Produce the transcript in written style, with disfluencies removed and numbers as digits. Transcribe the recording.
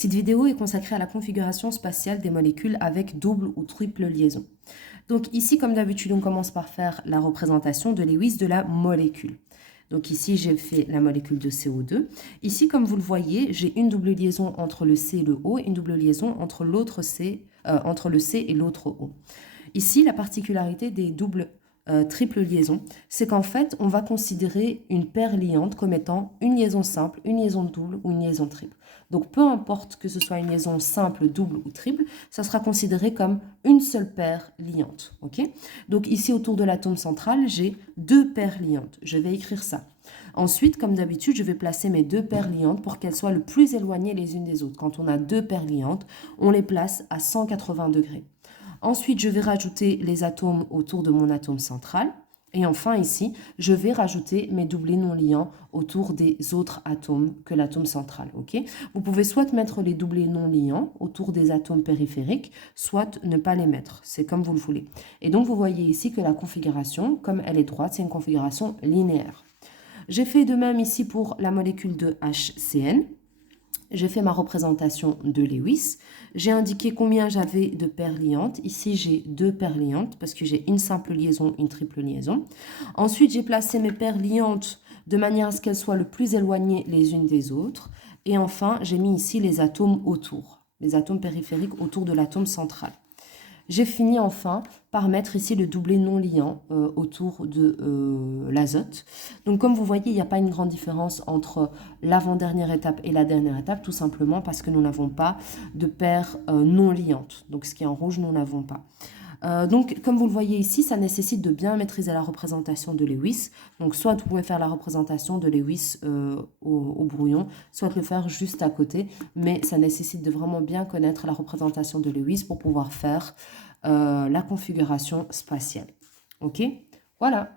Cette vidéo est consacrée à la configuration spatiale des molécules avec double ou triple liaison. Donc ici, comme d'habitude, on commence par faire la représentation de Lewis de la molécule. Donc ici, j'ai fait la molécule de CO2. Ici, comme vous le voyez, j'ai une double liaison entre le C et le O et une double liaison entre entre le C et l'autre O. Ici, la particularité des doubles triple liaisons, c'est qu'en fait, on va considérer une paire liante comme étant une liaison simple, une liaison double ou une liaison triple. Donc, peu importe que ce soit une liaison simple, double ou triple, ça sera considéré comme une seule paire liante. Okay. Donc, ici, autour de l'atome central, j'ai deux paires liantes. Je vais écrire ça. Ensuite, comme d'habitude, je vais placer mes deux paires liantes pour qu'elles soient le plus éloignées les unes des autres. Quand on a deux paires liantes, on les place à 180 degrés. Ensuite, je vais rajouter les atomes autour de mon atome central. Et enfin, ici, je vais rajouter mes doublés non liants autour des autres atomes que l'atome central. Okay. Vous pouvez soit mettre les doublés non liants autour des atomes périphériques, soit ne pas les mettre. C'est comme vous le voulez. Et donc, vous voyez ici que la configuration, comme elle est droite, c'est une configuration linéaire. J'ai fait de même ici pour la molécule de HCN. J'ai fait ma représentation de Lewis. J'ai indiqué combien j'avais de paires liantes. Ici, j'ai deux paires liantes parce que j'ai une simple liaison, une triple liaison. Ensuite, j'ai placé mes paires liantes de manière à ce qu'elles soient le plus éloignées les unes des autres. Et enfin, j'ai mis ici les atomes autour, les atomes périphériques autour de l'atome central. J'ai fini enfin par mettre ici le doublet non liant autour de l'azote. Donc comme vous voyez, il n'y a pas une grande différence entre l'avant-dernière étape et la dernière étape, tout simplement parce que nous n'avons pas de paires non liantes. Donc ce qui est en rouge, nous n'avons pas. Donc, comme vous le voyez ici, ça nécessite de bien maîtriser la représentation de Lewis. Donc, soit vous pouvez faire la représentation de Lewis au brouillon, soit le faire juste à côté. Mais ça nécessite de vraiment bien connaître la représentation de Lewis pour pouvoir faire la configuration spatiale. OK? Voilà.